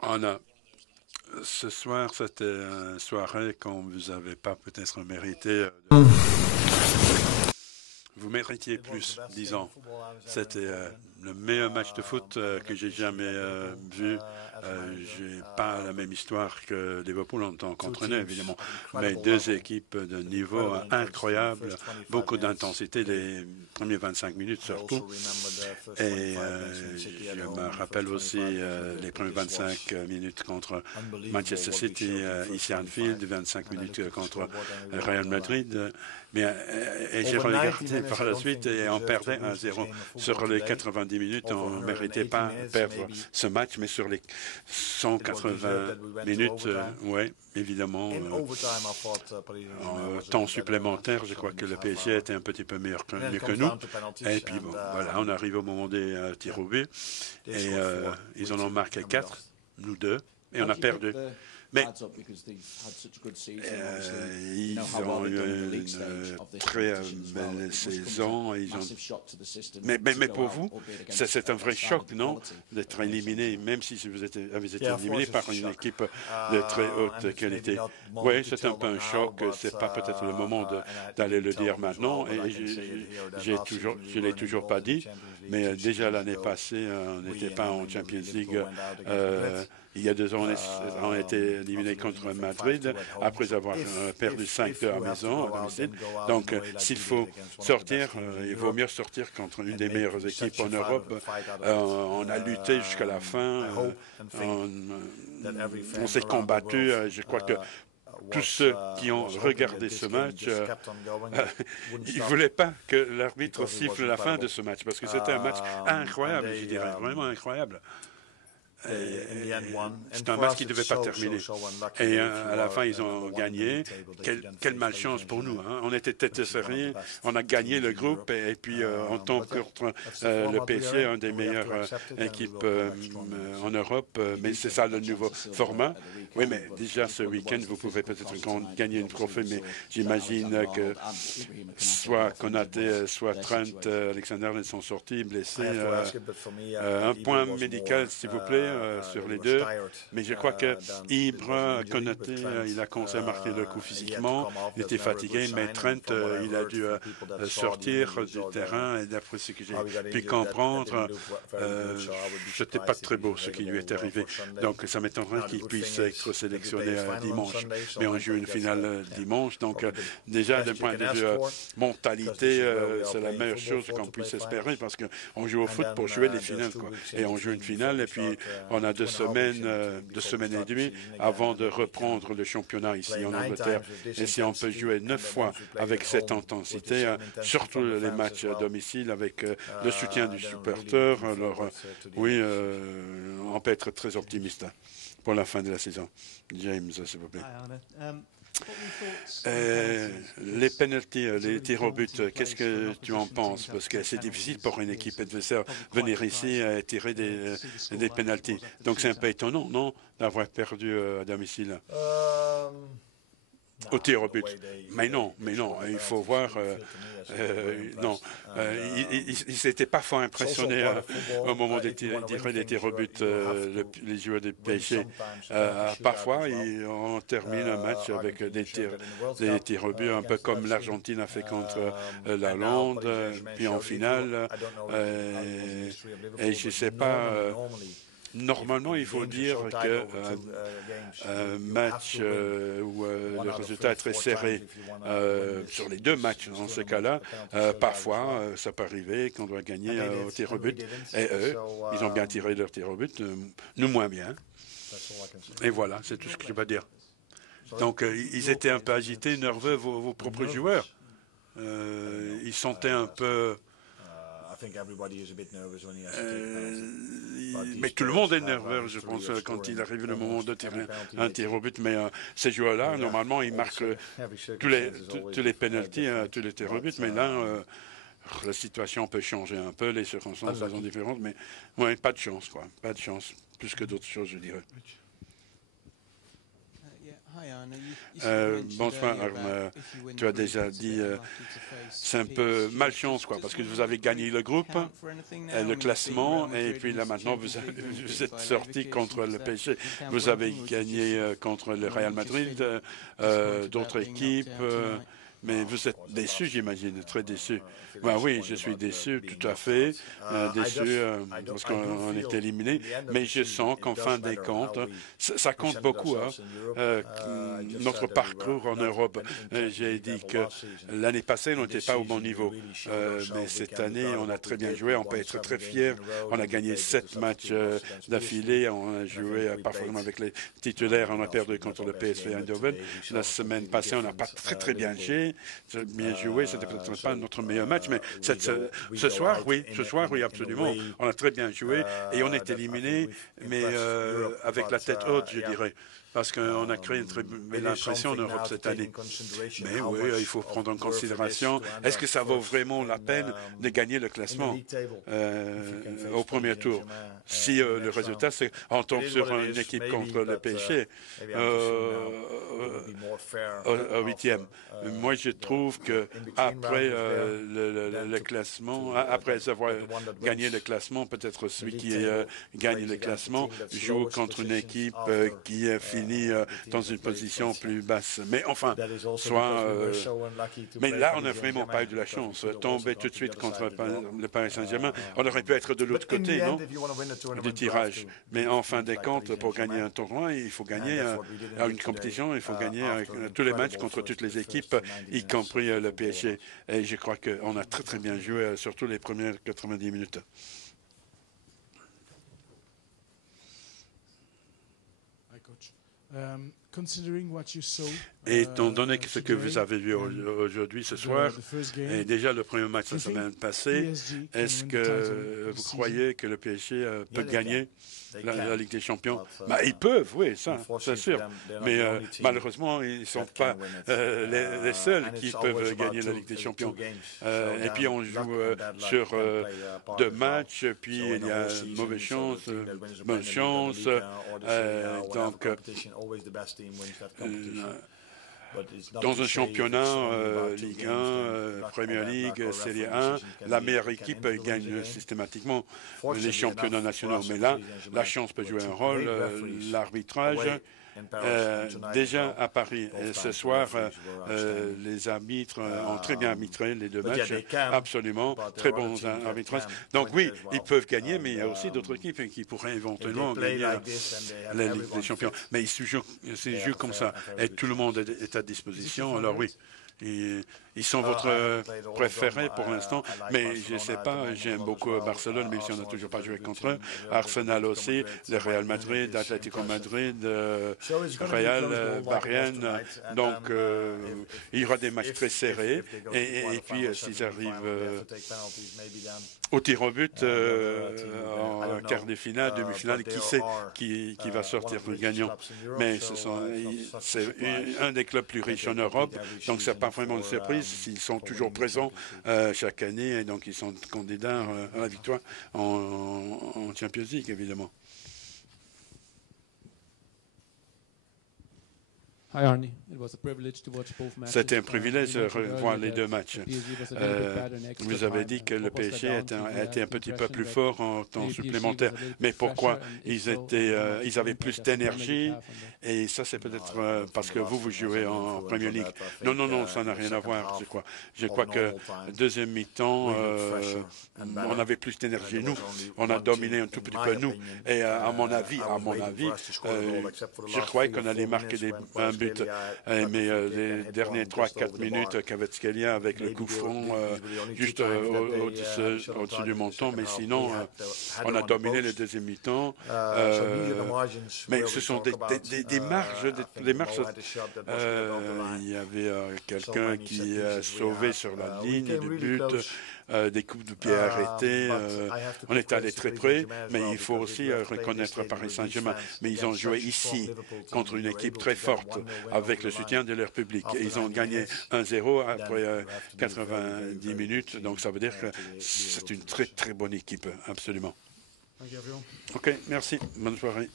On a, ce soir, c'était une soirée qu'on vous avait pas peut-être mérité. Vous méritiez plus, disons. C'était le meilleur match de foot que j'ai jamais vu. J'ai pas la même histoire que Liverpool en tant qu'entraîneur, évidemment, mais deux équipes de niveau incroyable, beaucoup d'intensité les premiers 25 minutes surtout. Et je me rappelle aussi les premières 25 minutes contre Manchester City, ici à Anfield, 25 minutes contre Real Madrid. Mais j'ai regardé par la suite et on perdait 1-0. Sur les 90 minutes, on ne méritait pas perdre ce match, mais sur les 180 minutes, oui, évidemment, en temps supplémentaire, je crois que le PSG était un petit peu mieux que nous. Et puis, bon, voilà, on arrive au moment des tirs au but et ils en ont marqué 4, nous 2, et on a perdu. Mais ils ont eu une très belle saison. Mais pour vous, c'est un vrai choc, non? D'être éliminé, même si vous avez été éliminé par une équipe de très haute qualité. Oui, c'est un peu un choc. C'est pas peut-être le moment d'aller le dire maintenant. Et je l'ai toujours pas dit. Mais déjà l'année passée, on n'était pas en Champions League. Il y a 2 ans, on a été éliminé contre Madrid après avoir perdu 5-2 à maison, à domicile. Donc, s'il faut sortir, il vaut mieux sortir contre une des meilleures équipes en Europe. On a lutté jusqu'à la fin. On s'est combattu. Je crois que tous ceux qui ont regardé ce match, ils ne voulaient pas que l'arbitre siffle la fin de ce match parce que c'était un match incroyable, je dirais, vraiment incroyable. C'est un match qui ne devait pas terminer. Et à la fin, ils ont gagné. Quelle malchance pour nous. Hein? On était tête serrée, on a gagné le groupe et puis on tombe contre le PSG, une des meilleures équipes en Europe. Mais c'est ça le nouveau format. Oui, mais déjà ce week-end, vous pouvez peut-être gagner une trophée, mais j'imagine que soit Konaté, soit Trent Alexander sont sortis blessés. Un point médical, s'il vous plaît. Sur les deux, mais je crois que Ibra Konaté, il a commencé à marquer le coup physiquement, il était fatigué, mais Trent, il a dû sortir du terrain et d'après ce que j'ai pu comprendre, c'était pas très beau ce qui lui est arrivé. Donc ça m'étonnerait qu'il puisse être sélectionné dimanche, mais on joue une finale dimanche, donc déjà d'un point de vue mentalité, c'est la meilleure chose qu'on puisse espérer parce qu'on joue au foot pour jouer les finales, quoi. Et on joue une finale et puis on a 2 semaines et demie avant de reprendre le championnat ici en Angleterre. Et si on peut jouer 9 fois avec cette intensité, surtout les matchs à domicile avec le soutien du supporter, alors oui, on peut être très optimiste pour la fin de la saison. James, s'il vous plaît. Les penalties, les tirs au but, qu'est-ce que tu en penses? Parce que c'est difficile pour une équipe adversaire venir ici et tirer des penalties. Donc c'est un peu étonnant, non, d'avoir perdu à domicile au tir au but. Mais non, il faut voir. Non, ils n'étaient pas fort impressionnés au moment de tirer des tirs au but, les joueurs du PSG. Parfois, on termine un match avec des tirs au but, un peu comme l'Argentine a fait contre la Hollande, puis en finale. Et je ne sais pas. Normalement, il faut dire qu'un match où le résultat est très serré sur les 2 matchs, dans ce cas-là, parfois, ça peut arriver qu'on doit gagner au tir au but. Et eux, ils ont bien tiré leur tir au but, nous moins bien. Et voilà, c'est tout ce que je peux dire. Donc, ils étaient un peu agités, nerveux, vos propres joueurs. Ils sentaient un peu... mais tout le monde est nerveux, je pense, quand il arrive le moment de tirer un tir au but. Mais ces joueurs-là, normalement, ils marquent tous les penalties, tous les tirs au but. Mais là, la situation peut changer un peu, les circonstances sont différentes. Mais ouais, pas de chance, quoi. Pas de chance. Plus que d'autres choses, je dirais. Bonsoir, Arne. Tu as déjà dit, c'est un peu malchance, quoi, parce que vous avez gagné le groupe, le classement, et puis là maintenant vous êtes sorti contre le PSG. Vous avez gagné contre le Real Madrid, d'autres équipes. Mais vous êtes déçu, j'imagine, très déçu. Ben oui, je suis déçu, tout à fait, déçu parce qu'on est éliminé. Mais je sens qu'en fin des comptes, ça compte beaucoup, hein, notre parcours en Europe. J'ai dit que l'année passée, on n'était pas au bon niveau. Mais cette année, on a très bien joué. On peut être très fiers. On a gagné 7 matchs d'affilée. On a joué parfaitement avec les titulaires. On a perdu contre le PSV Eindhoven. La semaine passée, on n'a pas très bien joué. C'était peut-être pas notre meilleur match, mais ce soir, oui, absolument. On a très bien joué et on est éliminé, mais avec la tête haute, je dirais. Parce qu'on a créé une très belle impression en Europe cette année. Mais oui, il faut prendre en considération, est-ce que ça vaut vraiment la peine de gagner le classement au premier tour? Si le résultat, c'est on tombe sur une équipe contre le PSG au huitième. Moi, je trouve que après le classement, après avoir gagné le classement, peut-être celui qui gagne le classement joue contre une équipe qui finit dans une position plus basse. Mais enfin, mais là, on n'a vraiment pas eu de la chance. Tomber tout de suite contre le Paris Saint-Germain, on aurait pu être de l'autre côté, non? Du tirage. Mais en fin de compte, pour gagner un tournoi, il faut gagner une compétition, il faut gagner tous les matchs contre toutes les équipes, y compris le PSG. Et je crois qu'on a très bien joué, surtout les premières 90 minutes. Et étant donné que ce que vous avez vu aujourd'hui, ce soir, et déjà le premier match la semaine passée, est-ce que vous croyez que le PSG peut gagner la Ligue des Champions? Ils peuvent, oui, ça, c'est sûr. Mais malheureusement, ils ne sont pas les seuls qui peuvent gagner la Ligue des Champions. Et puis on joue sur 2 matchs, puis il y a mauvaise chance, bonne chance. Donc, dans un championnat, Ligue 1, Premier League, Série 1, la meilleure équipe gagne systématiquement les championnats nationaux. Mais là, la chance peut jouer un rôle, l'arbitrage. Déjà à Paris, ce soir, les arbitres ont très bien arbitré les 2 matchs, absolument, très bons arbitrages. Donc oui, ils peuvent gagner, mais il y a aussi d'autres équipes qui pourraient éventuellement gagner la Ligue des Champions. Mais ils se jouent comme ça, et tout le monde est à disposition, alors oui. Ils sont votre préféré pour l'instant, mais je ne sais pas, j'aime beaucoup Barcelone, même si on n'a toujours pas joué contre eux. Arsenal aussi, le Real Madrid, Atlético Madrid, Real, Bayern. Donc, il y aura des matchs très serrés. Et puis, s'ils arrivent au tir au but, en quart de finale, demi-finale, qui sait qui va sortir gagnant. Mais c'est un des clubs plus riches en Europe, donc ce n'est pas vraiment une surprise. S'ils sont toujours présents chaque année, et donc ils sont candidats à la victoire en Champions League, évidemment. C'était un privilège de revoir les 2 matchs. Vous avez dit que le PSG a été un petit peu plus fort en temps supplémentaire. Mais pourquoi? Ils avaient plus d'énergie et ça, c'est peut-être parce que vous jouez en Premier League. Non, ça n'a rien à voir, je crois. Je crois que deuxième mi-temps, on avait plus d'énergie. Nous, on a dominé un tout petit peu, nous. Et à mon avis, je croyais qu'on allait marquer un but. Mais les dernières 3-4 minutes, Kvaratskhelia avec le coup franc juste au-dessus du menton, mais sinon, on a dominé le deuxième mi-temps. Mais ce sont des marges. Il y avait quelqu'un qui a sauvé sur la ligne de but. Des coups de pied arrêtés. On est allé très près, mais il faut aussi reconnaître Paris Saint-Germain. Mais ils ont joué ici contre une équipe très forte avec le soutien de leur public. Et ils ont gagné 1-0 après 90 minutes. Donc ça veut dire que c'est une très bonne équipe, absolument. OK, merci. Bonne soirée.